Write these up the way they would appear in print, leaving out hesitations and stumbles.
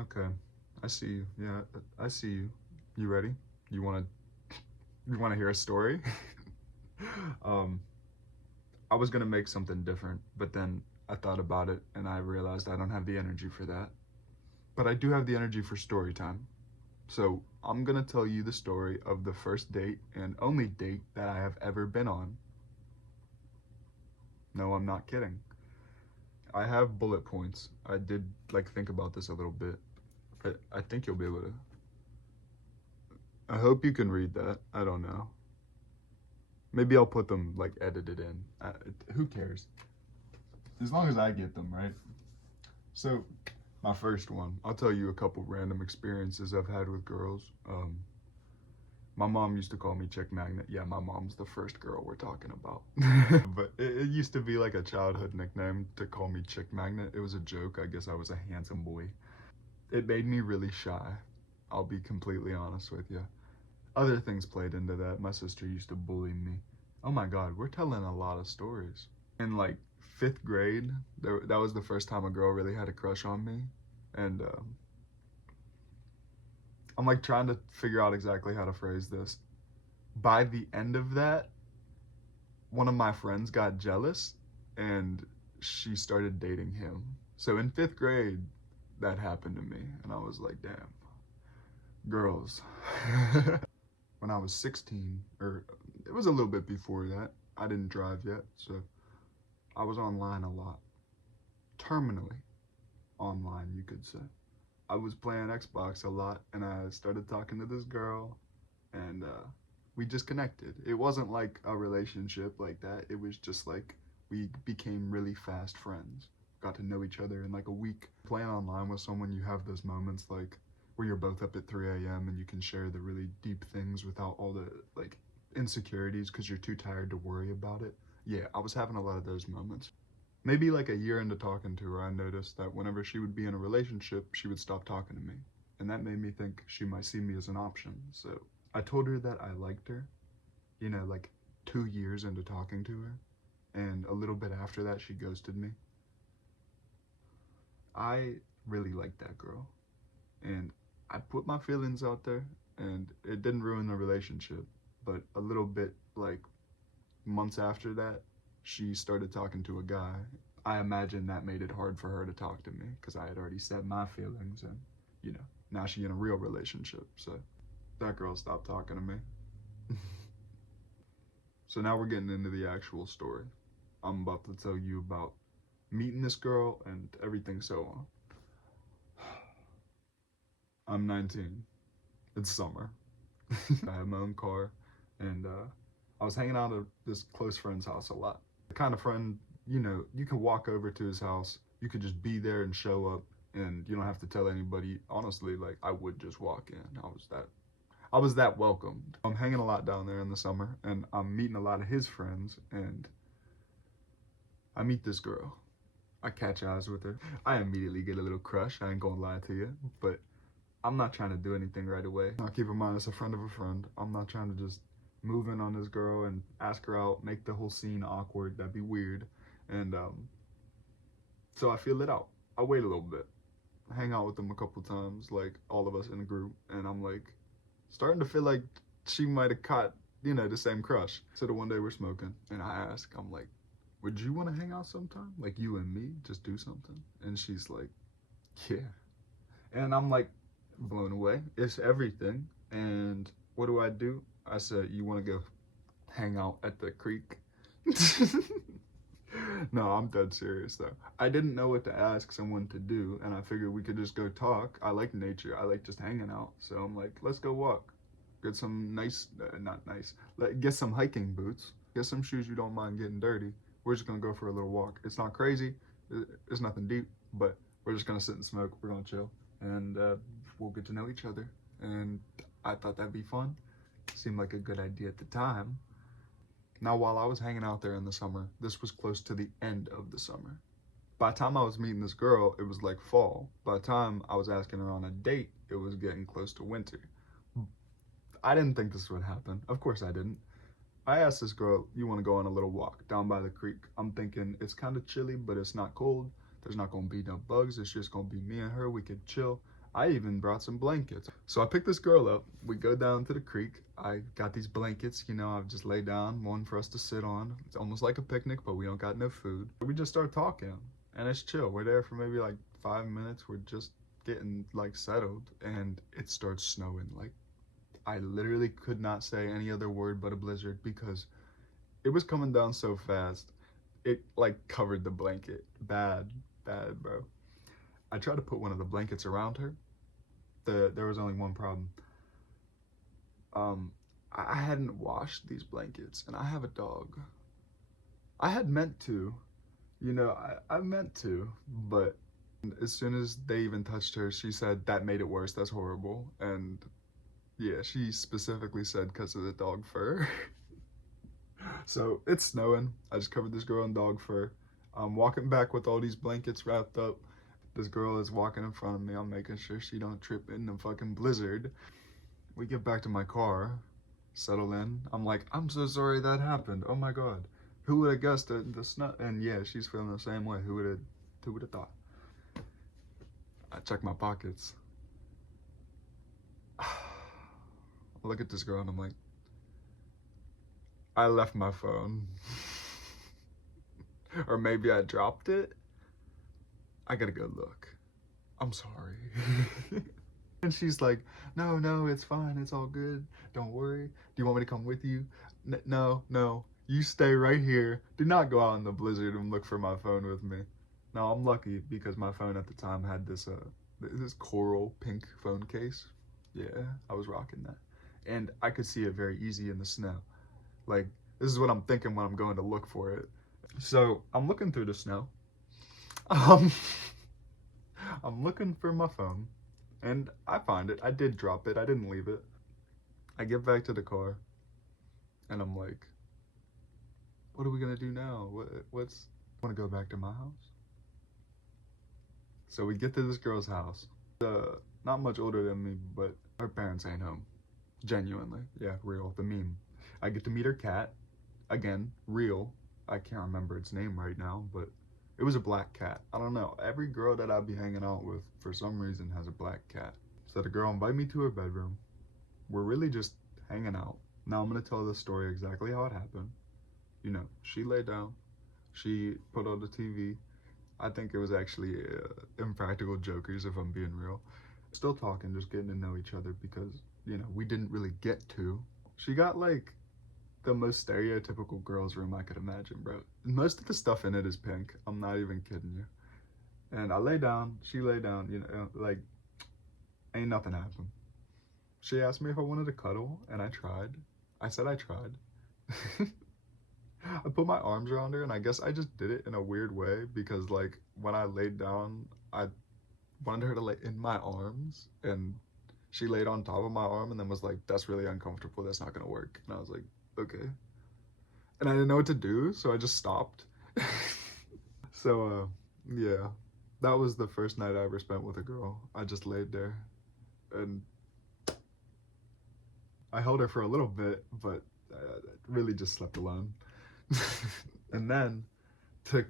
Okay. I see you. Yeah, I see you. You ready? You wanna you wanna hear a story? um, I was gonna make something different, but then I thought about it and I realized I don't have the energy for that. But I do have the energy for story time. So I'm gonna tell you the story of the first date and only date that I have ever been on. No, I'm not kidding. I have bullet points. I did like think about this a little bit. I think you'll be able to. I hope you can read that. I don't know. Maybe I'll put them like edited in. Who cares? As long as I get them, right? So, my first one, I'll tell you a couple random experiences I've had with girls. My mom used to call me Chick Magnet. Yeah, my mom's the first girl we're talking about. But it used to be like a childhood nickname to call me Chick Magnet. It was a joke. I guess I was a handsome boy. It made me really shy. I'll be completely honest with you. Other things played into that. My sister used to bully me. Oh my God, we're telling a lot of stories. In like fifth grade, that was the first time a girl really had a crush on me. And I'm like trying to figure out exactly how to phrase this. By the end of that, one of my friends got jealous and she started dating him. So in fifth grade, that happened to me. And I was like, damn, girls. When I was 16, or it was a little bit before that, I didn't drive yet. So I was online a lot. Terminally online, you could say. I was playing Xbox a lot and I started talking to this girl and we just connected. It wasn't like a relationship like that. It was just like we became really fast friends. Got to know each other in like a week. Playing online with someone, you have those moments like where you're both up at 3 a.m. and you can share the really deep things without all the like insecurities because you're too tired to worry about it. Yeah, I was having a lot of those moments. Maybe like a year into talking to her, I noticed that whenever she would be in a relationship, she would stop talking to me. And that made me think she might see me as an option. So I told her that I liked her, like 2 years into talking to her. And a little bit after that, she ghosted me. I really liked that girl. And I put my feelings out there, and it didn't ruin the relationship. But a little bit, like months after that, she started talking to a guy. I imagine that made it hard for her to talk to me because I had already said my feelings, and now she in a real relationship. So that girl stopped talking to me. So now we're getting into the actual story. I'm about to tell you about meeting this girl and everything so on. I'm 19. It's summer. I have my own car, and I was hanging out at this close friend's house a lot. The kind of friend, you can walk over to his house, you could just be there and show up, and you don't have to tell anybody. Honestly, like I would just walk in. I was that welcomed. I'm hanging a lot down there in the summer, and I'm meeting a lot of his friends, and I meet this girl. I catch eyes with her. I immediately get a little crush. I ain't gonna lie to you, but I'm not trying to do anything right away. Now keep in mind, it's a friend of a friend. I'm not trying to just move in on this girl and ask her out, make the whole scene awkward. That'd be weird. And so I feel it out. I wait a little bit. I hang out with them a couple times, like all of us in a group, and I'm like starting to feel like she might have caught, the same crush. So the one day we're smoking, and I ask, I'm like, would you want to hang out sometime? Like you and me, just do something? And she's like, yeah. And I'm like, blown away. It's everything. And what do? I said, you want to go hang out at the creek? No, I'm dead serious though. I didn't know what to ask someone to do, and I figured we could just go talk. I like nature. I like just hanging out. So I'm like, let's go walk. Get some nice, not nice, get some hiking boots. Get some shoes you don't mind getting dirty. We're just gonna go for a little walk. It's not crazy. It's nothing deep, but we're just gonna sit and smoke. We're gonna chill, and we'll get to know each other. And I thought that'd be fun. Seemed like a good idea at the time. Now, while I was hanging out there in the summer, this was close to the end of the summer. By the time I was meeting this girl, it was like fall. By the time I was asking her on a date, it was getting close to winter. I didn't think this would happen. Of course I didn't. I asked this girl, you want to go on a little walk down by the creek? I'm thinking it's kind of chilly, but it's not cold. There's not going to be no bugs. It's just going to be me and her. We could chill. I even brought some blankets. So I picked this girl up. We go down to the creek. I got these blankets, you know, I've just laid down one for us to sit on. It's almost like a picnic, but we don't got no food. We just start talking, and it's chill. We're there for maybe like 5 minutes. We're just getting like settled, and it starts snowing. Like, I literally could not say any other word but a blizzard because it was coming down so fast. It like covered the blanket. Bad, bad, bro. I tried to put one of the blankets around her. There was only one problem. I hadn't washed these blankets, and I have a dog. I had meant to, you know, I meant to, but as soon as they even touched her, she said that made it worse. That's horrible. And yeah, she specifically said because of the dog fur. So it's snowing. I just covered this girl in dog fur. I'm walking back with all these blankets wrapped up. This girl is walking in front of me. I'm making sure she don't trip in the fucking blizzard. We get back to my car, settle in. I'm like, I'm so sorry that happened. Oh my God. Who would have guessed the snow? And yeah, she's feeling the same way. Who would have thought? I check my pockets. I look at this girl and I'm like, I left my phone. Or maybe I dropped it. I gotta go look. I'm sorry. And she's like, no, it's fine. It's all good. Don't worry. Do you want me to come with you? No. You stay right here. Do not go out in the blizzard and look for my phone with me. No, I'm lucky because my phone at the time had this coral pink phone case. Yeah, I was rocking that. And I could see it very easy in the snow. Like, this is what I'm thinking when I'm going to look for it. So I'm looking through the snow. I'm looking for my phone, and I find it. I did drop it. I didn't leave it. I get back to the car, and I'm like, what are we gonna do now? What's want to go back to my house? So we get to this girl's house. Not much older than me, but her parents ain't home. Genuinely. Yeah, real. The meme. I get to meet her cat. Again, real. I can't remember its name right now, but it was a black cat. I don't know. Every girl that I'd be hanging out with, for some reason, has a black cat. So the girl invited me to her bedroom. We're really just hanging out. Now I'm going to tell the story exactly how it happened. You know, she laid down. She put on the TV. I think it was actually Impractical Jokers, if I'm being real. Still talking, just getting to know each other because, you know, we didn't really get to. She got, like, the most stereotypical girl's room I could imagine, bro. Most of the stuff in it is pink. I'm not even kidding you. And I lay down, she lay down, you know, like, ain't nothing happened. She asked me if I wanted to cuddle, and I tried. I said I tried. I put my arms around her, and I guess I just did it in a weird way because, like, when I laid down, I wanted her to lay in my arms, and she laid on top of my arm and then was like, that's really uncomfortable. That's not gonna work. And I was like, okay. And I didn't know what to do, so I just stopped. So, yeah, that was the first night I ever spent with a girl. I just laid there, and I held her for a little bit, but really just slept alone. And then, to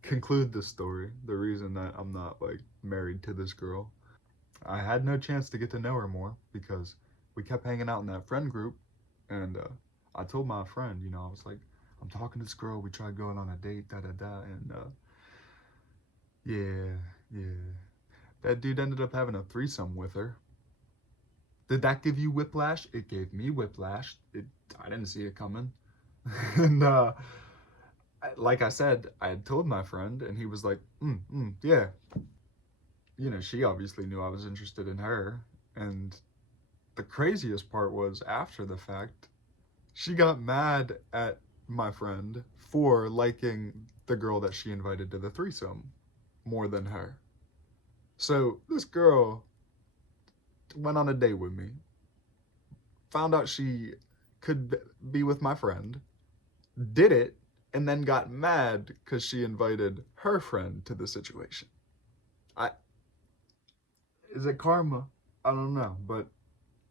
conclude the story, the reason that I'm not, like, married to this girl, I had no chance to get to know her more because we kept hanging out in that friend group, and I told my friend, you know, I was like, I'm talking to this girl, we tried going on a date, and yeah, that dude ended up having a threesome with her. Did that give you whiplash? It gave me whiplash. I didn't see it coming. And like I said, I had told my friend, and he was like, yeah. You know, she obviously knew I was interested in her, and the craziest part was, after the fact, she got mad at my friend for liking the girl that she invited to the threesome more than her. So this girl went on a date with me, found out she could be with my friend, did it, and then got mad because she invited her friend to the situation. Is it karma? I don't know, but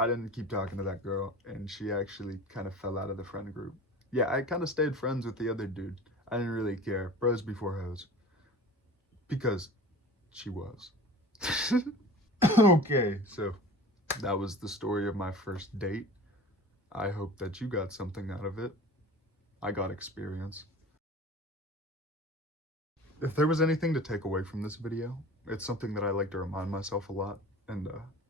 I didn't keep talking to that girl, and she actually kind of fell out of the friend group. Yeah, I kind of stayed friends with the other dude. I didn't really care. Bros before hoes. Because she was. Okay, so that was the story of my first date. I hope that you got something out of it. I got experience. If there was anything to take away from this video, it's something that I like to remind myself a lot, and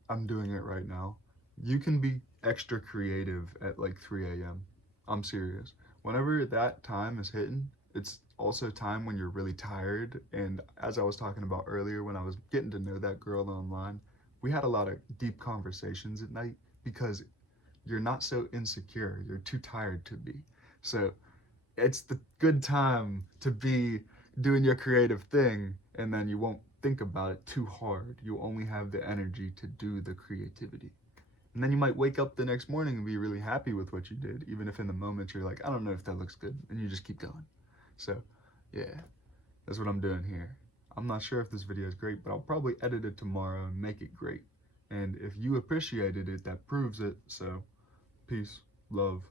I'm doing it right now. You can be extra creative at like 3 a.m. I'm serious. Whenever that time is hitting, it's also time when you're really tired. And as I was talking about earlier, when I was getting to know that girl online, we had a lot of deep conversations at night because you're not so insecure. You're too tired to be. So it's the good time to be doing your creative thing, and then you won't think about it too hard. You only have the energy to do the creativity. And then you might wake up the next morning and be really happy with what you did, even if in the moment you're like, I don't know if that looks good, and you just keep going. So, yeah, that's what I'm doing here. I'm not sure if this video is great, but I'll probably edit it tomorrow and make it great. And if you appreciated it, that proves it. So, peace, love.